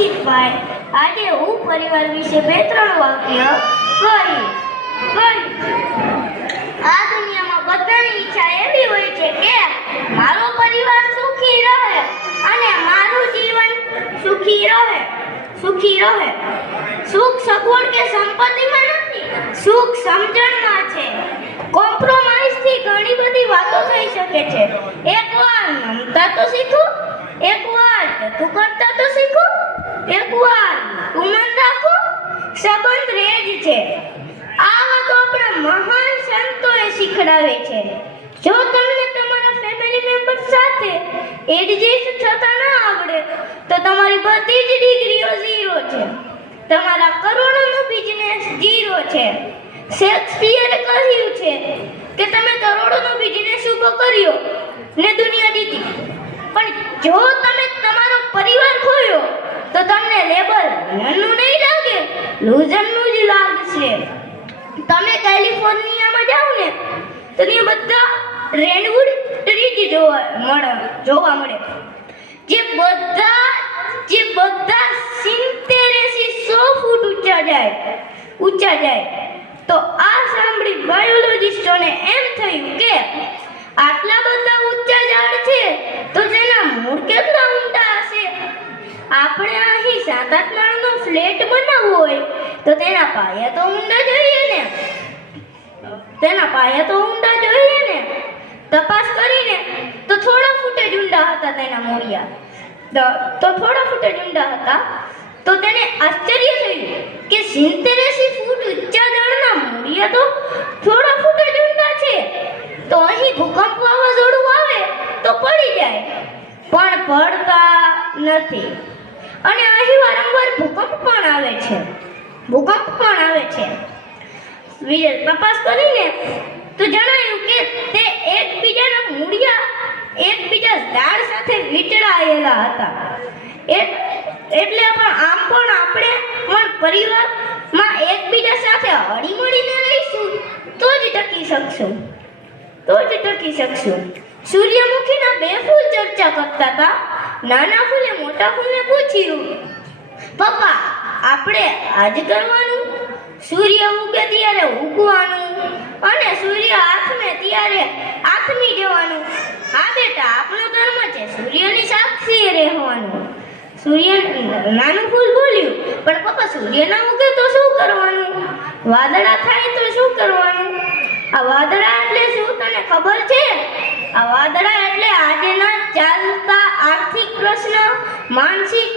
ઈશિતભાઈ, આજે હું પરિવાર વિશે 2-3 વાક્ય કહીશ. આ દુનિયામાં બધાની ઈચ્છા એવી હોય છે કે મારો પરિવાર સુખી રહે અને મારું જીવન સુખી રહે. સુખ સગવડ કે સંપત્તિમાં નથી, સુખ સમજણમાં છે. કોમ્પ્રોમાઇઝ થી ઘણી બધી વાતો થઈ શકે છે. એકવાર નમતા તો શીખો, એકવાર તું કરતા તો શીખો, એકવાર તું મન રાખો, સંબંધ રહે જ છે. આ વાતો આપણા મહાન સંતોએ શીખડાવે છે. જો તમને તમારા ફેમિલી મેમ્બર સાથે એડજસ્ટ થતા ન આવડે તો તમારી બધી જ ડિગ્રીઓ 0 છે. તમારા કરોડોનો બિઝનેસ 0 છે. શેક્સપિયરે કહ્યું છે કે તમે કરોડોનો બિઝનેસ ઊભો કર્યો ને દુનિયા જીતી, પણ જો તમે તમારો પરિવાર ખોયો તો તમને લેબલ વિનરનું નહીં લાગે, લૂઝરનું જ લાગશે. તમે કેલિફોર્નિયામાં જાઓ ને તો ત્યાં બધા રેડવુડ ટ્રી જોવા મળે, જે બધા 70-100 ફૂટ ઊંચા જાય. તો આ સાંભળી બાયોલોજિસ્ટોને એમ થયું કે આટલા બધા ઊંચા ઝાડ છે તો તેના મૂળ કેટલા ઊંડા હશે. આપણે અહીં 7-8 માળનો ફ્લેટ બનાવવો હોય તો તેના પાયા તો ઊંડા જોઈએ ને. તપાસ કરીને તો થોડા ફૂટે જ ઊંડા હતા તેના મૂળિયા, તો તેને આશ્ચર્ય થયું કે 70-80 ફૂટ ઊંચા ઝાડના મૂળિયા તો થોડા ફૂટ જ ઊંડા છે, તો અહીં ભૂકંપ વાવાઝોડું આવે તો પડી જાય, પણ પડતા નથી. અને અહીં વારંવાર ભૂકંપ પણ આવે છે. તપાસ કરીને તો જણાયું કે તે એકબીજાના મૂળિયા એકબીજા ઝાડ સાથે વીંટળાયેલા હતા. એટલે આપણે પણ પરિવારમાં એકબીજા સાથે હળીમળીને રહીશું તો જ ટકી શકશું. સૂર્યમુખીના 2 ફૂલ ચર્ચા કરતા હતા. નાના ફૂલે મોટા ફૂલને પૂછ્યું, પપ્પા આપણે આજ કરવાનું? સૂર્ય ઉગે ત્યારે ઉગવાનું અને સૂર્ય આથમે ત્યારે આથમી જવાનું. હા બેટા, આપણો ધર્મ છે સૂર્યની સાક્ષી રહેવાનું. નાનું ફૂલ બોલ્યું, પણ પપ્પા સૂર્ય ના ઉગે તો શું કરવાનું? વાદળા થાય તો શું કરવાનું? આ વાદળા એટલે શું તને ખબર છે? આ વાદળા એટલે આજના ચાલતા આર્થિક પ્રશ્ન, માનસિક